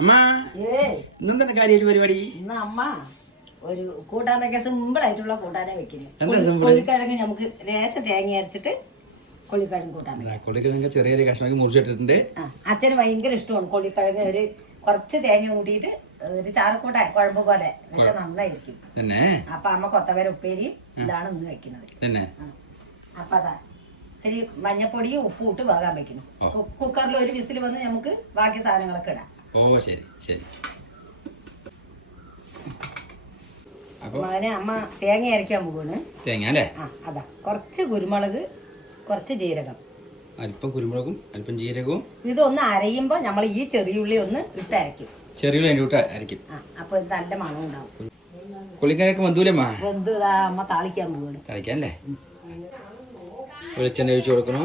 അമ്മ ഇന്നെന്താ കാര്യം പരിപാടി? ഇന്ന് അമ്മ ഒരു കൂട്ടാൻ വെക്കാൻ സിമ്പിൾ ആയിട്ടുള്ള കൂട്ടാനെ വെക്കുന്നത്. കൊള്ളിക്കിഴങ്ങ് നമുക്ക് ലേശം തേങ്ങ അരച്ചിട്ട് കൊള്ളിക്കിഴങ്ങ് കൂട്ടാൻ വെക്കാം. കൊള്ളിക്കിഴങ്ങ് ചെറിയ കഷ്ണമാക്കി മുറിച്ചിട്ടിട്ടുണ്ട്. അച്ഛന് ഭയങ്കര ഇഷ്ടമാണ് കൊള്ളിക്കിഴങ്ങ്. ഒരു കുറച്ച് തേങ്ങ കൂട്ടിയിട്ട് ഒരു ചാറക്കൂട്ടാൻ കുഴമ്പ് പോലെ വെച്ചാൽ നന്നായിരിക്കും. അപ്പൊ അമ്മ കൊത്തവര ഉപ്പേരി ഇതാണ് ഇന്ന് വെക്കുന്നത്. അപ്പൊ അതാ ഇത്തിരി മഞ്ഞപ്പൊടിയും ഉപ്പും ഇട്ട് വേകാൻ വെക്കുന്നു. കുക്കറിൽ ഒരു വിസിൽ വന്ന് നമുക്ക് ബാക്കി സാധനങ്ങളൊക്കെ ഇടാം. ഓ ശരി ശരി. മകനെ അമ്മ തേങ്ങ അരയ്ക്കാൻ പോവാണ്. തേങ്ങ അല്ലേ? അതാ കുറച്ച് കുരുമുളക്, കുറച്ച് ജീരകം, അല്പം കുരുമുളകും അല്പം ജീരകവും. ഇതൊന്ന് അരയുമ്പോ നമ്മൾ ഈ ചെറിയുള്ളി ഒന്ന് ഇട്ട് അരയ്ക്കും. ചെറിയുള്ളി അതിൻ്റെ ഇട്ട് അരയ്ക്കും. അപ്പൊ ഇത് നല്ല മണം ഉണ്ടാവും. കൊള്ളിക്കായൊക്കെ വെന്തൂലേ? വെന്ത് അമ്മ താളിക്കാൻ പോവാണ്. താളിക്കാനല്ലേ? വെളിച്ചെണ്ണ ഒഴിച്ചു കൊടുക്കണോ?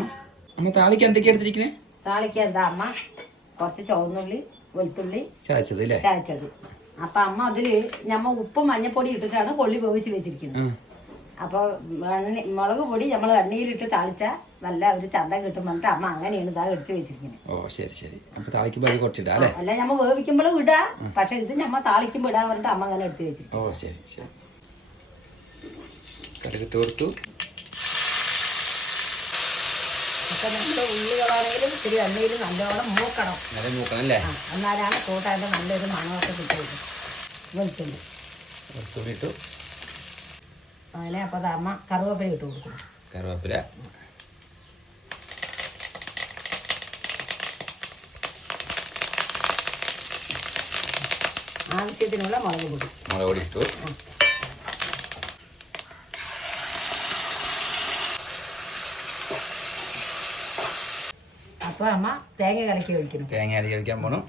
അമ്മ താളിക്ക് എന്തൊക്കെയാ എടുത്തിരിക്കണേ? താളിക്ക് എന്താ അമ്മ കുറച്ച് ചുവന്നുള്ളി, വെളുത്തുള്ളി ചതച്ചത് അല്ലേ? ചതച്ചത്. അപ്പൊ അമ്മ അതില് ഞമ്മ ഉപ്പും മഞ്ഞപ്പൊടി ഇട്ടിട്ടാണ് കൊള്ളി വേവിച്ച് വെച്ചിരിക്കുന്നത്. അപ്പൊ മുളക് പൊടി നമ്മൾ എണ്ണയിലിട്ട് താളിച്ചാൽ നല്ല ഒരു ചന്തം കിട്ടും പറഞ്ഞിട്ട് അമ്മ അങ്ങനെയാണ് ഇതാ എടുത്ത് വെച്ചിരിക്കുന്നത്. ഓ ശരി ശരി. അപ്പൊ താളിക്കുമ്പോ അത് കുറച്ചിടാ അല്ലേ? അല്ല ഞമ്മ വേവിക്കുമ്പോഴും ഇടാ, പക്ഷെ ഇത് ഞമ്മ താളിക്കുമ്പോ ഇടാൻ പറഞ്ഞിട്ട് അമ്മ അങ്ങനെ എടുത്ത് വെച്ചിരിക്കും. ഓ ശരി ശരി. കടുകിട്ട് കൊടുത്തു. അപ്പൊ നമ്മുടെ ഉള്ളികളാണെങ്കിലും ഇത്തിരി എണ്ണയിൽ നല്ലോണം മൂക്കണം. മൂക്കണല്ലേ? എന്നാലാണ് കൂട്ടാൻ്റെ നല്ലൊരു മണമൊക്കെ കിട്ടുന്നത്. വെളുത്തുള്ളി ഇട്ടു. അങ്ങനെ അപ്പൊ അത് അമ്മ കറുവേപ്പില ഇട്ട് കൊടുക്കും. കറുവേപ്പില, ആവശ്യത്തിനുള്ള മുളക് പൊടി. മുളക് പൊടി ഇട്ടു. അപ്പൊ അമ്മ തേങ്ങ കലക്കി ഒഴിക്കണം. തേങ്ങ അരക്കി ഒഴിക്കാൻ പോണം.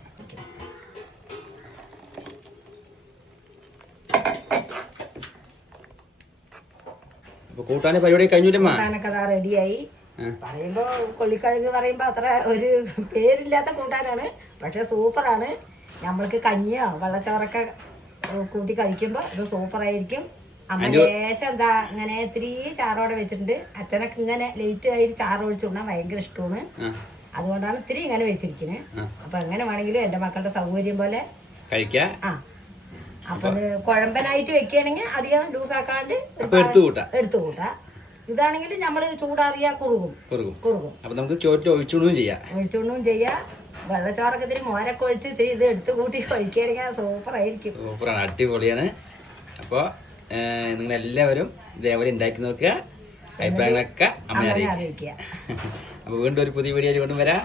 അപ്പൊ കൂട്ടാന്റെ പരിപാടി കഴിഞ്ഞില്ലമ്മ? കൂട്ടാനൊക്കെ അതാ റെഡിയായി. പറയുമ്പോ കൊള്ളിക്കിഴങ്ങ് പറയുമ്പോ അത്ര ഒരു പേരില്ലാത്ത കൂട്ടാനാണ്, പക്ഷെ സൂപ്പറാണ്. നമ്മൾക്ക് കഞ്ഞിയോ വെള്ളച്ചോറൊക്കെ കൂട്ടി കഴിക്കുമ്പോ ഇത് സൂപ്പറായിരിക്കും. അമ്മ ലേശം എന്താ ഇങ്ങനെ ഇത്തിരി ചാറോടെ വെച്ചിട്ടുണ്ട്. അച്ഛനൊക്കെ ഇങ്ങനെ ലേറ്റ് ആയിട്ട് ചാറ് ഒഴിച്ചുകൊണ്ടാൻ ഭയങ്കര ഇഷ്ടമാണ്. അതുകൊണ്ടാണ് ഇത്തിരി ഇങ്ങനെ വെച്ചിരിക്കുന്നത്. അപ്പൊ എങ്ങനെ വേണമെങ്കിലും എന്റെ മക്കളുടെ സൗകര്യം പോലെ കഴിക്കാം. അപ്പൊ കുഴമ്പനായിട്ട് വെക്കുകയാണെങ്കിൽ അധികം ലൂസാക്കാണ്ട് എടുത്തു കൂട്ടാ. ഇതാണെങ്കിൽ നമ്മള് ചൂടാറിയാ കുറുകും. ഒഴിച്ചുകൊണ്ടും ചെയ്യാം. വെള്ളച്ചോറൊക്കെ ഇത്തിരി മോരൊക്കെ ഒഴിച്ച് ഇത്തിരി ഇത് എടുത്തു കൂട്ടി കഴിക്കുകയാണെങ്കിൽ സൂപ്പറായിരിക്കും. സൂപ്പറാണ്, അടിപൊളിയാണ്. അപ്പോൾ നിങ്ങൾ എല്ലാവരും ഇതേപോലെ ഉണ്ടാക്കി നോക്കുക. അഭിപ്രായങ്ങളൊക്കെ അമ്മ അറിയിക്കുക. അപ്പോൾ വീണ്ടും ഒരു പുതിയ വീഡിയോ കൊണ്ടുവരാം.